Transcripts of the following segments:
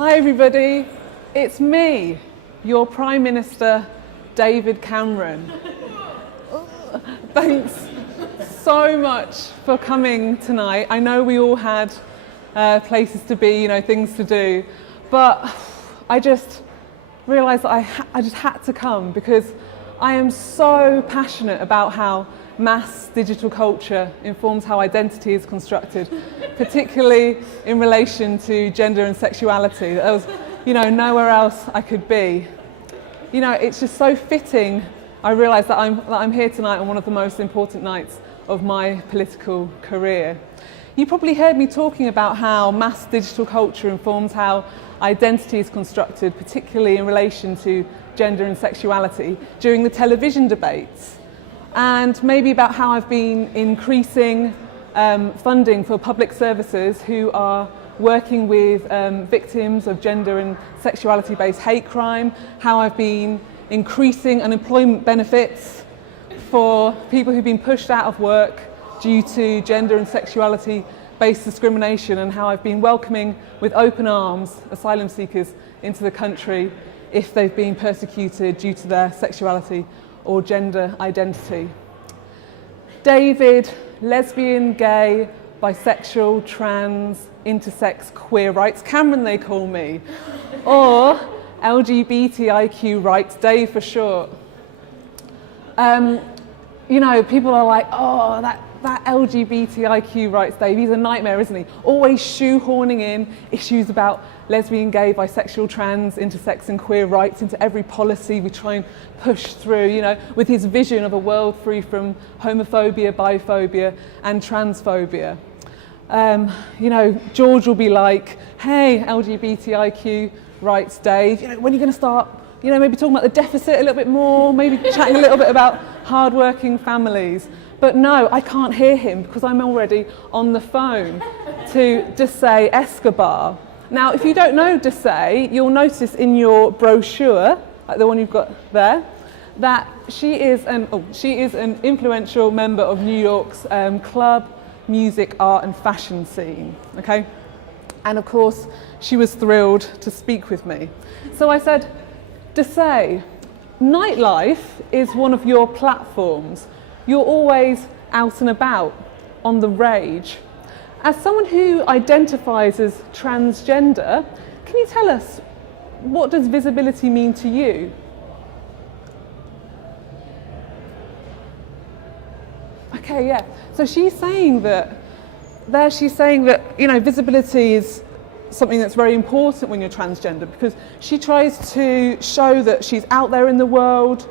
Hi everybody, it's me, your Prime Minister, David Cameron. Thanks so much for coming tonight. I know we all had places to be, things to do, but I just realised that I just had to come because I am so passionate about how mass digital culture informs how identity is constructed, particularly in relation to gender and sexuality. There was, nowhere else I could be. It's just so fitting. I realise that I'm here tonight on one of the most important nights of my political career. You probably heard me talking about how mass digital culture informs how identity is constructed, particularly in relation to gender and sexuality, during the television debates. And maybe about how I've been increasing funding for public services who are working with victims of gender and sexuality-based hate crime, how I've been increasing unemployment benefits for people who've been pushed out of work due to gender and sexuality-based discrimination, and how I've been welcoming with open arms asylum seekers into the country if they've been persecuted due to their sexuality or gender identity. David, lesbian, gay, bisexual, trans, intersex, queer rights, Cameron they call me, or LGBTIQ rights, Dave for short. People are like, oh, that LGBTIQ rights Dave, he's a nightmare, isn't he? Always shoehorning in issues about lesbian, gay, bisexual, trans, intersex and queer rights into every policy we try and push through, with his vision of a world free from homophobia, biphobia and transphobia. George will be like, hey, LGBTIQ rights Dave, when are you going to start, maybe talking about the deficit a little bit more, maybe chatting a little bit about hard-working families. But no, I can't hear him because I'm already on the phone to Dulce Escobar. Now, if you don't know Dulce, you'll notice in your brochure, like the one you've got there, that she is an influential member of New York's club, music, art and fashion scene, okay? And of course, she was thrilled to speak with me. So I said, Dulce, nightlife is one of your platforms. You're always out and about, on the rage. As someone who identifies as transgender, can you tell us, what does visibility mean to you? Okay, yeah. So she's saying that visibility is something that's very important when you're transgender, because she tries to show that she's out there in the world,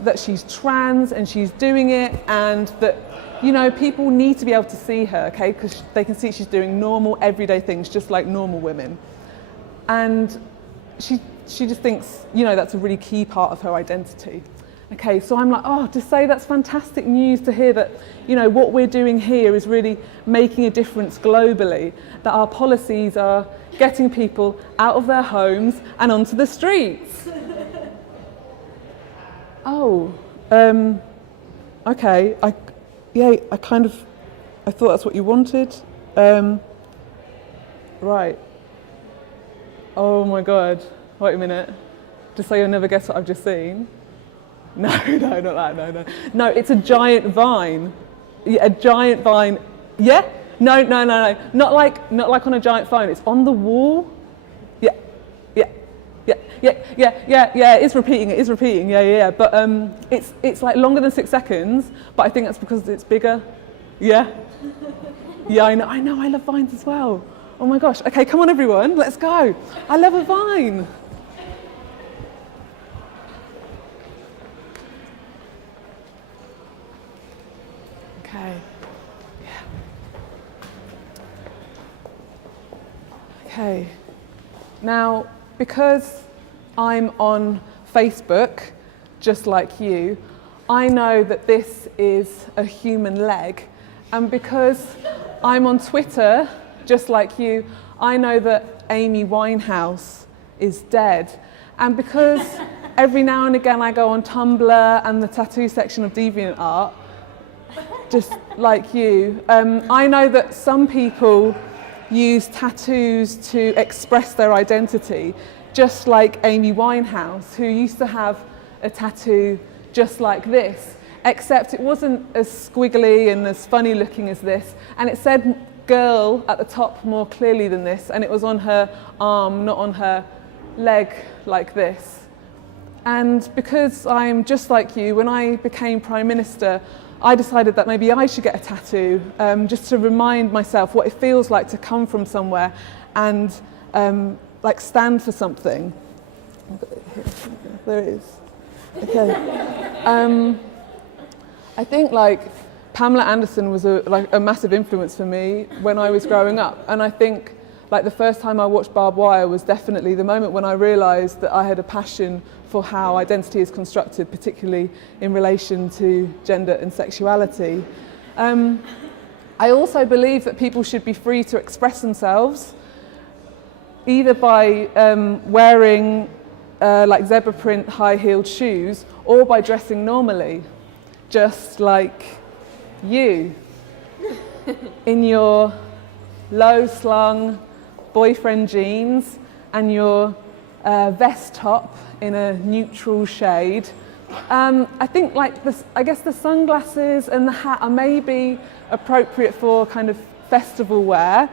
that she's trans and she's doing it, and that people need to be able to see her, okay, because they can see she's doing normal everyday things just like normal women, and she just thinks that's a really key part of her identity. Okay, so I'm like, oh, to say that's fantastic news to hear that what we're doing here is really making a difference globally, that our policies are getting people out of their homes and onto the streets. Oh, okay, I thought that's what you wanted. Right. Oh my God, wait a minute. Just so you'll never guess what I've just seen. No, not that, no. No, it's a giant vine. Yeah, a giant vine. Yeah? No. Not like on a giant phone, it's on the wall. Yeah, it's repeating, yeah. But it's like longer than 6 seconds, but I think that's because it's bigger. Yeah? Yeah, I know, I love vines as well. Oh my gosh, okay, come on everyone, let's go. I love a vine. Okay, yeah. Okay, now, because I'm on Facebook, just like you, I know that this is a human leg, and because I'm on Twitter, just like you, I know that Amy Winehouse is dead, and because every now and again I go on Tumblr and the tattoo section of DeviantArt, just like you, I know that some people use tattoos to express their identity, just like Amy Winehouse, who used to have a tattoo just like this, except it wasn't as squiggly and as funny looking as this, and it said girl at the top more clearly than this, and it was on her arm, not on her leg like this. And because I'm just like you, when I became Prime Minister, I decided that maybe I should get a tattoo, just to remind myself what it feels like to come from somewhere and like stand for something. There it is. Okay. I think like Pamela Anderson was a massive influence for me when I was growing up, and I think like the first time I watched Barbed Wire was definitely the moment when I realised that I had a passion for how identity is constructed, particularly in relation to gender and sexuality. I also believe that people should be free to express themselves, either by wearing like zebra print high-heeled shoes or by dressing normally, just like you, in your low-slung boyfriend jeans and your vest top in a neutral shade. I think I guess the sunglasses and the hat are maybe appropriate for kind of festival wear.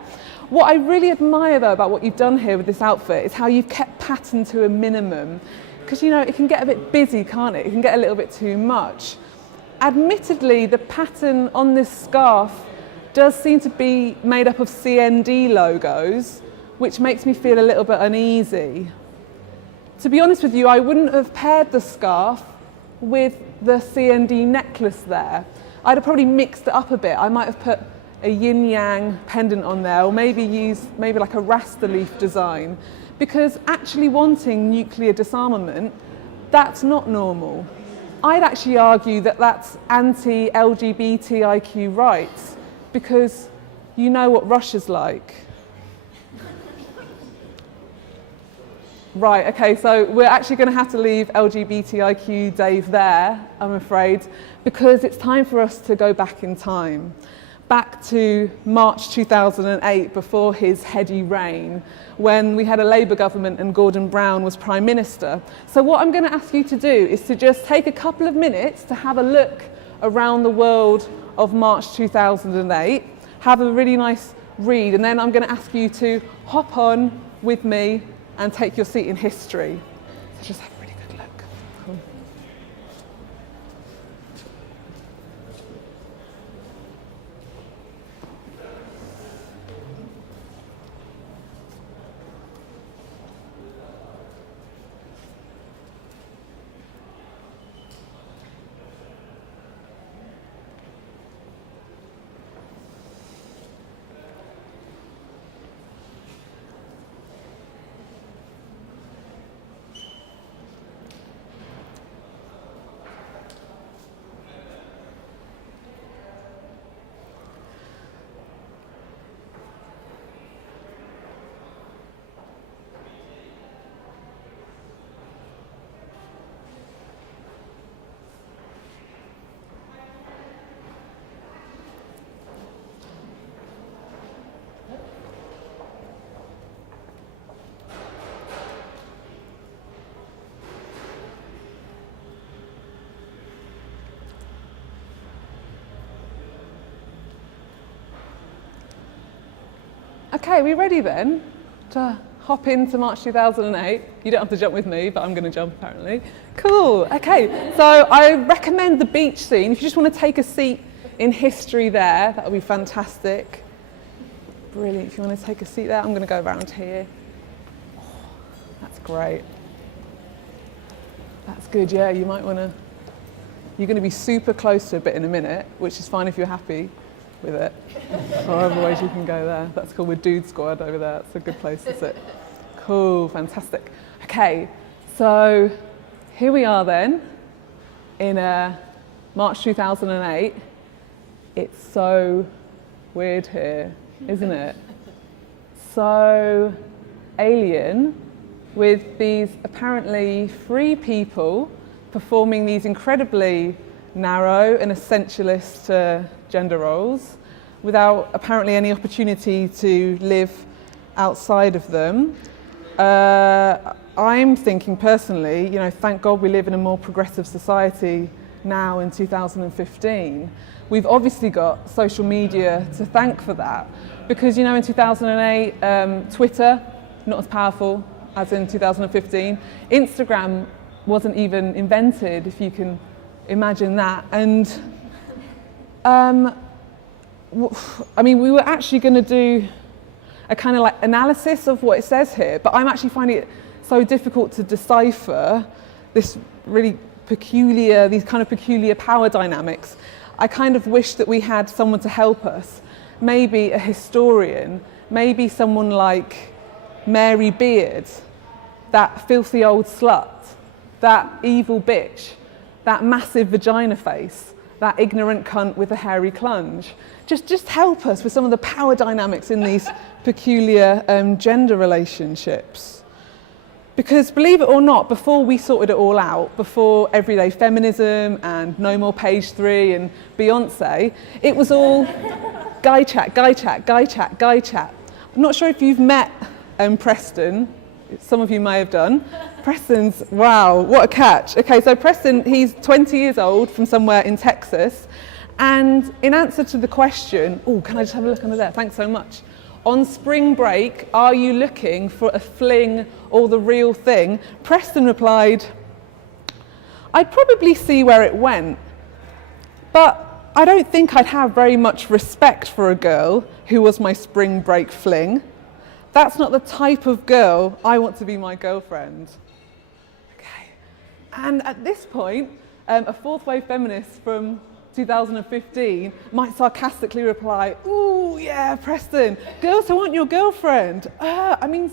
What I really admire though about what you've done here with this outfit is how you've kept pattern to a minimum, because you know it can get a bit busy, can't it? It can get a little bit too much. Admittedly, the pattern on this scarf does seem to be made up of CND logos, which makes me feel a little bit uneasy. To be honest with you, I wouldn't have paired the scarf with the CND necklace there. I'd have probably mixed it up a bit. I might have put a yin-yang pendant on there, or maybe used like a rasta leaf design, because actually wanting nuclear disarmament, that's not normal. I'd actually argue that that's anti-LGBTIQ rights, because you know what Russia's like. Right, okay, so we're actually going to have to leave LGBTIQ Dave there, I'm afraid, because it's time for us to go back in time. Back to March 2008, before his heady reign, when we had a Labour government and Gordon Brown was Prime Minister. So what I'm going to ask you to do is to just take a couple of minutes to have a look around the world of March 2008, have a really nice read, and then I'm going to ask you to hop on with me and take your seat in history. So just have a really good look. Cool. Okay, we ready then to hop into March 2008? You don't have to jump with me, but I'm going to jump apparently. Cool, okay, so I recommend the beach scene. If you just want to take a seat in history there, that would be fantastic. Brilliant, if you want to take a seat there, I'm going to go around here. Oh, that's great. That's good, yeah, you might want to, you're going to be super close to a bit in a minute, which is fine if you're happy with it. Or otherwise you can go there. That's cool, with Dude Squad over there. That's a good place to sit. Cool, fantastic. Okay, so here we are then in March 2008. It's so weird here, isn't it? So alien, with these apparently free people performing these incredibly narrow and essentialist gender roles. without apparently any opportunity to live outside of them. I'm thinking personally, thank God we live in a more progressive society now in 2015. We've obviously got social media to thank for that, because in 2008, Twitter, not as powerful as in 2015. Instagram wasn't even invented, if you can imagine that. And we were actually going to do a kind of analysis of what it says here, but I'm actually finding it so difficult to decipher these kind of peculiar power dynamics. I kind of wish that we had someone to help us, maybe a historian, maybe someone like Mary Beard, that filthy old slut, that evil bitch, that massive vagina face, that ignorant cunt with a hairy clunge. Just help us with some of the power dynamics in these peculiar gender relationships. Because believe it or not, before we sorted it all out, before everyday feminism and no more page 3 and Beyonce, it was all guy chat, guy chat, guy chat, guy chat. I'm not sure if you've met Preston. Some of you may have done. Preston's, wow, what a catch. Okay, so Preston, he's 20 years old from somewhere in Texas. And in answer to the question, can I just have a look under there? Thanks so much. On spring break, are you looking for a fling or the real thing? Preston replied, I'd probably see where it went, but I don't think I'd have very much respect for a girl who was my spring break fling. That's not the type of girl I want to be my girlfriend. Okay. And at this point, a fourth wave feminist from 2015 might sarcastically reply, ooh, yeah, Preston, girls who want your girlfriend.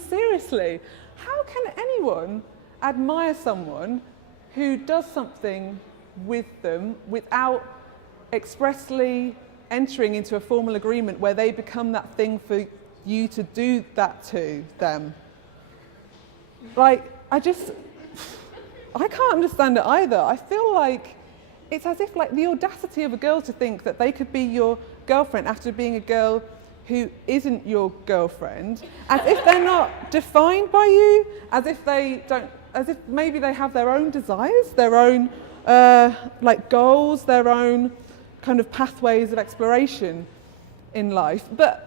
Seriously, how can anyone admire someone who does something with them without expressly entering into a formal agreement where they become that thing for you to do that to them? I can't understand it either. I feel like it's as if the audacity of a girl to think that they could be your girlfriend after being a girl who isn't your girlfriend, as if they're not defined by you, as if maybe they have their own desires, their own goals, their own kind of pathways of exploration in life. But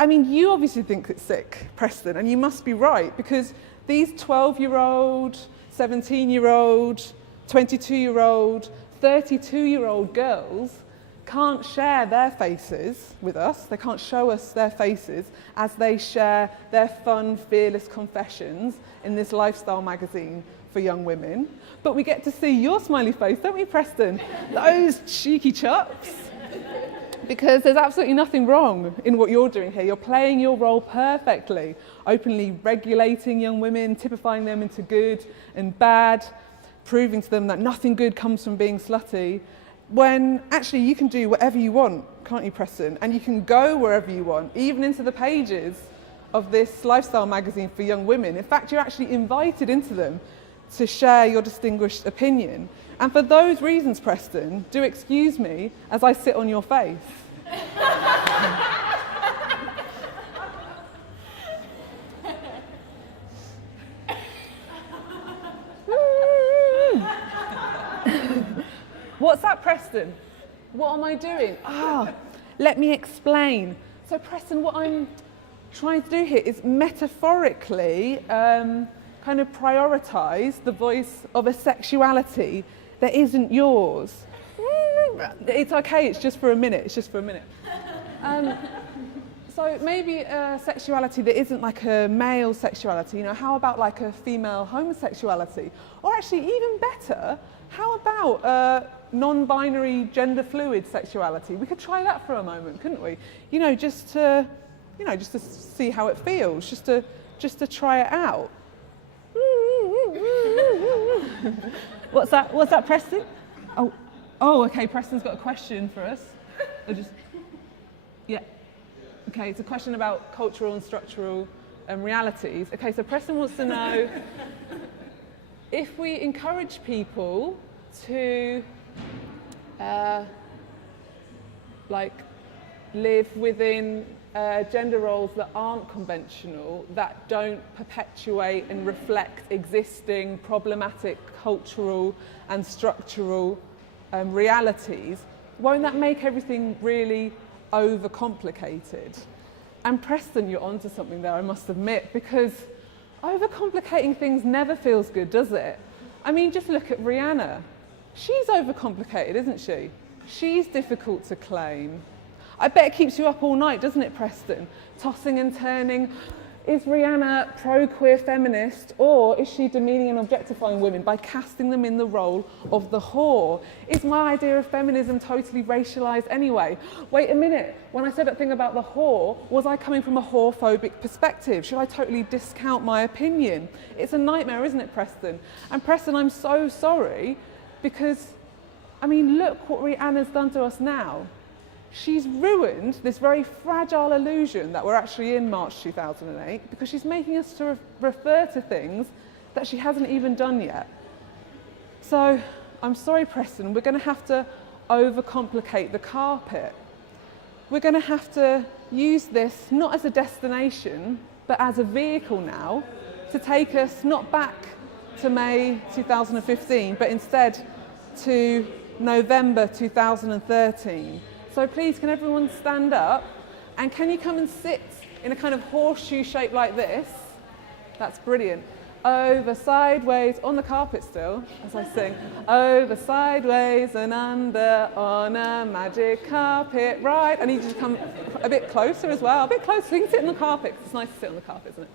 you obviously think it's sick, Preston, and you must be right, because these 12-year-old, 17-year-old, 22-year-old, 32-year-old girls can't share their faces with us. They can't show us their faces as they share their fun, fearless confessions in this lifestyle magazine for young women. But we get to see your smiley face, don't we, Preston? Those cheeky chops. Because there's absolutely nothing wrong in what you're doing here. You're playing your role perfectly, openly regulating young women, typifying them into good and bad, proving to them that nothing good comes from being slutty, when actually you can do whatever you want, can't you, Preston? And you can go wherever you want, even into the pages of this lifestyle magazine for young women. In fact, you're actually invited into them to share your distinguished opinion. And for those reasons, Preston, do excuse me as I sit on your face. What's that, Preston? What am I doing? Let me explain. So, Preston, what I'm trying to do here is metaphorically kind of prioritise the voice of a sexuality that isn't yours. It's okay, it's just for a minute, So maybe a sexuality that isn't like a male sexuality, how about like a female homosexuality? Or actually even better, how about a non-binary gender fluid sexuality? We could try that for a moment, couldn't we? Just to see how it feels, just to try it out. What's that, Preston? Oh, okay, Preston's got a question for us. Okay, it's a question about cultural and structural realities. Okay, so Preston wants to know if we encourage people to live within gender roles that aren't conventional, that don't perpetuate and reflect existing problematic cultural and structural realities, won't that make everything really overcomplicated? And Preston, you're onto something there, I must admit, because overcomplicating things never feels good, does it? I mean, just look at Rihanna. She's overcomplicated, isn't she? She's difficult to claim. I bet it keeps you up all night, doesn't it, Preston? Tossing and turning. Is Rihanna pro-queer feminist, or is she demeaning and objectifying women by casting them in the role of the whore? Is my idea of feminism totally racialised anyway? Wait a minute, when I said that thing about the whore, was I coming from a whorephobic perspective? Should I totally discount my opinion? It's a nightmare, isn't it, Preston? And Preston, I'm so sorry, because, I mean, look what Rihanna's done to us now. She's ruined this very fragile illusion that we're actually in March 2008 because she's making us to refer to things that she hasn't even done yet. So, I'm sorry, Preston, we're going to have to overcomplicate the carpet. We're going to have to use this not as a destination, but as a vehicle now to take us not back to May 2015, but instead to November 2013. So please, can everyone stand up? And can you come and sit in a kind of horseshoe shape like this? That's brilliant. Over, sideways, on the carpet still, as I sing. Over, sideways and under on a magic carpet ride. I need you to come a bit closer as well. A bit closer, so you can sit on the carpet, 'cause it's nice to sit on the carpet, isn't it?